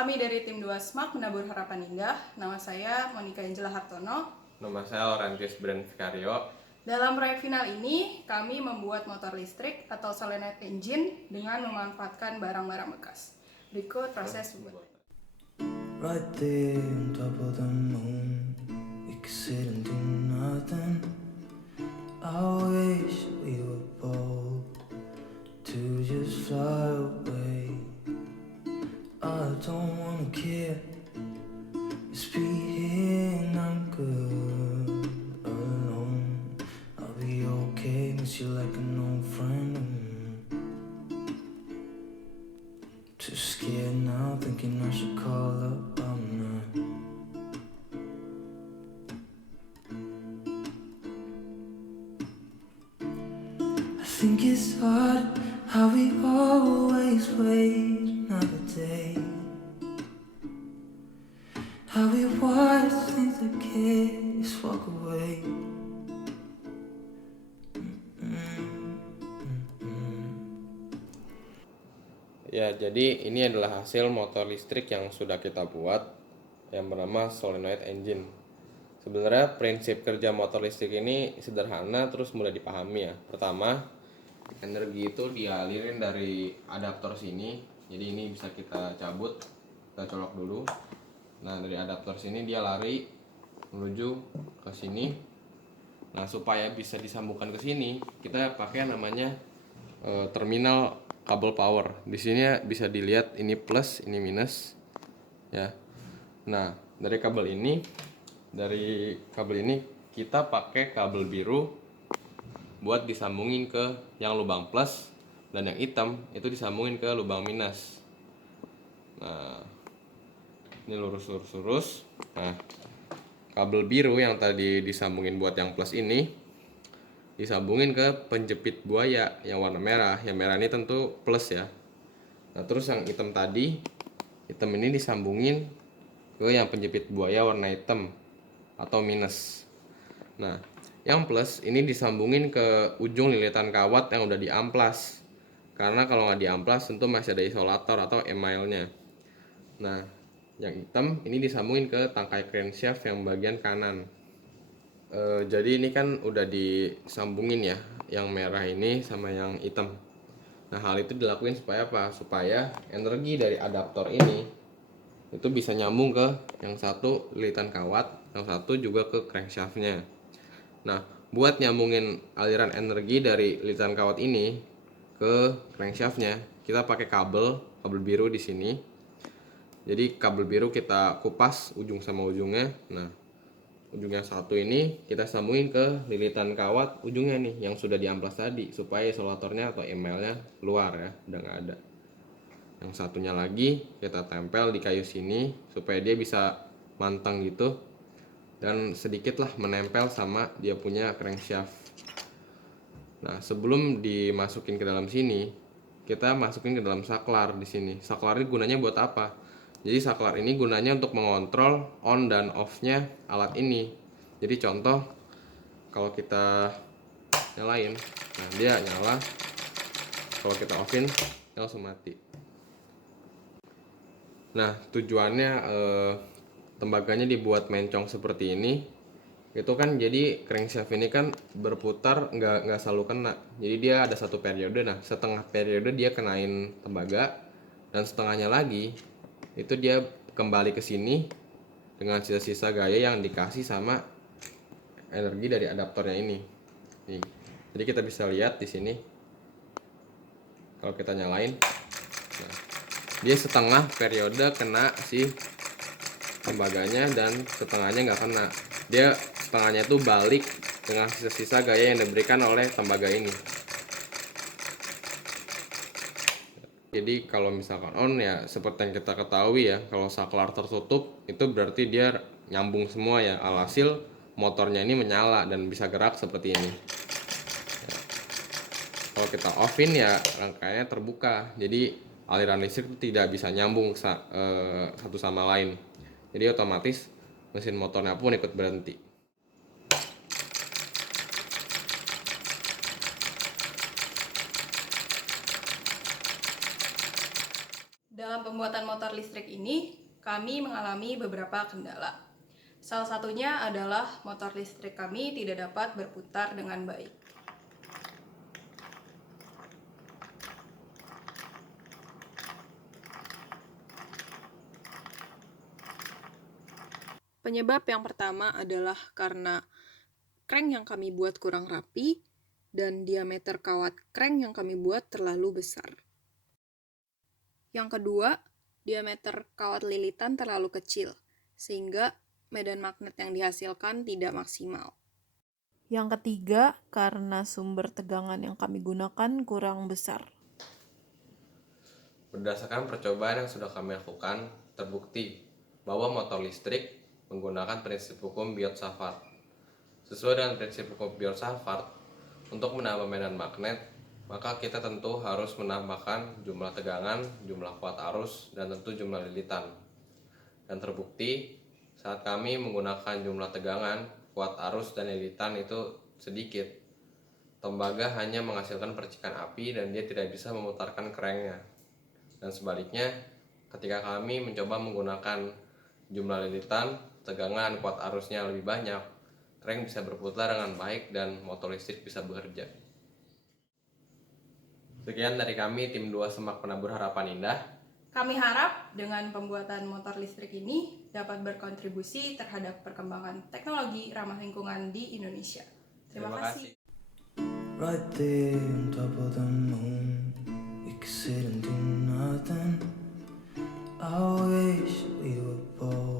kami dari tim 2 SMAK Menabur Harapan Indah. Nama saya Monica Angela Hartono. Nama saya Laurentius Brand Vicario. Dalam proyek final ini, kami membuat motor listrik atau solenoid engine dengan memanfaatkan barang-barang bekas. Berikut proses pembuatan. Right there on top of the moon, we could sit and do nothing. I wish we were bold to just fly away. I don't wanna care, just be here and I'm good alone. I'll be okay, miss you like an old friend. Too scared now, thinking I should call up all night. I think it's hard how we always wait another day. How we watch things that kids walk away. Ya, jadi ini adalah hasil motor listrik yang sudah kita buat yang bernama solenoid engine. Sebenarnya prinsip kerja motor listrik ini sederhana terus mudah dipahami ya. Pertama, energi itu dialirin dari adaptor sini. Jadi ini bisa kita cabut, kita colok dulu. Nah, dari adaptor sini dia lari menuju ke sini. Nah, supaya bisa disambungkan ke sini, kita pakai namanya terminal kabel power. Di sini bisa dilihat ini plus, ini minus, ya. Nah, dari kabel ini kita pakai kabel biru buat disambungin ke yang lubang plus, dan yang hitam itu disambungin ke lubang minus. Nah, ini lurus. Nah, kabel biru yang tadi disambungin buat yang plus ini disambungin ke penjepit buaya yang warna merah. Yang merah ini tentu plus ya. Nah, terus yang hitam ini disambungin ke yang penjepit buaya warna hitam atau minus. Nah, yang plus ini disambungin ke ujung lilitan kawat yang udah diamplas. Karena kalau nggak diamplas tentu masih ada isolator atau emailnya. Nah, yang hitam ini disambungin ke tangkai crankshaft yang bagian kanan. Jadi ini kan udah disambungin ya, yang merah ini sama yang hitam. Nah, hal itu dilakuin supaya apa? Supaya energi dari adaptor ini itu bisa nyambung ke yang satu lilitan kawat, yang satu juga ke crankshaftnya. Nah, buat nyambungin aliran energi dari lilitan kawat ini ke crankshaftnya, kita pakai kabel biru di sini. Jadi kabel biru kita kupas ujung sama ujungnya. Nah, ujung yang satu ini kita sambungin ke lilitan kawat ujungnya nih yang sudah diamplas tadi, supaya isolatornya atau emailnya keluar ya, udah nggak ada. Yang satunya lagi kita tempel di kayu sini supaya dia bisa mantang gitu dan sedikit lah menempel sama dia punya crankshaft. Nah, sebelum dimasukin ke dalam sini, kita masukin ke dalam saklar di sini. Saklar ini gunanya buat apa? Jadi saklar ini gunanya untuk mengontrol on dan off-nya alat ini. Jadi contoh, kalau kita nyalain, nah dia nyala. Kalau kita offin, dia langsung mati. Nah, tujuannya tembaganya dibuat mencong seperti ini. Itu kan jadi crankshaft ini kan berputar nggak selalu kena. Jadi dia ada satu periode. Nah, setengah periode dia kenain tembaga, dan setengahnya lagi itu dia kembali ke sini dengan sisa-sisa gaya yang dikasih sama energi dari adaptornya ini. Nih. Jadi kita bisa lihat di sini. Kalau kita nyalain, nah, dia setengah periode kena si tembaganya dan setengahnya nggak kena. Dia setengahnya tuh balik dengan sisa-sisa gaya yang diberikan oleh tembaga ini. Jadi kalau misalkan on ya seperti yang kita ketahui ya, kalau saklar tertutup itu berarti dia nyambung semua ya, alhasil motornya ini menyala dan bisa gerak seperti ini. Ya. Kalau kita offin ya rangkaiannya terbuka, jadi aliran listrik itu tidak bisa nyambung satu sama lain. Jadi otomatis mesin motornya pun ikut berhenti. Dalam pembuatan motor motor listrik ini, kami mengalami beberapa kendala. Salah satunya adalah motor listrik kami tidak dapat berputar dengan baik. Penyebab yang pertama adalah karena crank yang kami buat kurang rapi dan diameter kawat crank yang kami buat terlalu besar. Yang kedua, diameter kawat lilitan terlalu kecil, sehingga medan magnet yang dihasilkan tidak maksimal. Yang ketiga, karena sumber tegangan yang kami gunakan kurang besar. Berdasarkan percobaan yang sudah kami lakukan, terbukti bahwa motor listrik menggunakan prinsip hukum Biot-Savart. Sesuai dengan prinsip hukum Biot-Savart, untuk menambah medan magnet, maka kita tentu harus menambahkan jumlah tegangan, jumlah kuat arus, dan tentu jumlah lilitan. Dan terbukti, saat kami menggunakan jumlah tegangan, kuat arus, dan lilitan itu sedikit, tembaga hanya menghasilkan percikan api dan dia tidak bisa memutarkan cranknya. Dan sebaliknya, ketika kami mencoba menggunakan jumlah lilitan, tegangan, kuat arusnya lebih banyak, crank bisa berputar dengan baik dan motor listrik bisa bekerja. Sekian dari kami, tim 2 Semak Penabur Harapan Indah. Kami harap dengan pembuatan motor listrik ini dapat berkontribusi terhadap perkembangan teknologi ramah lingkungan di Indonesia. Terima kasih. Right there on top of the moon, we could sit and do nothing. I wish we were bold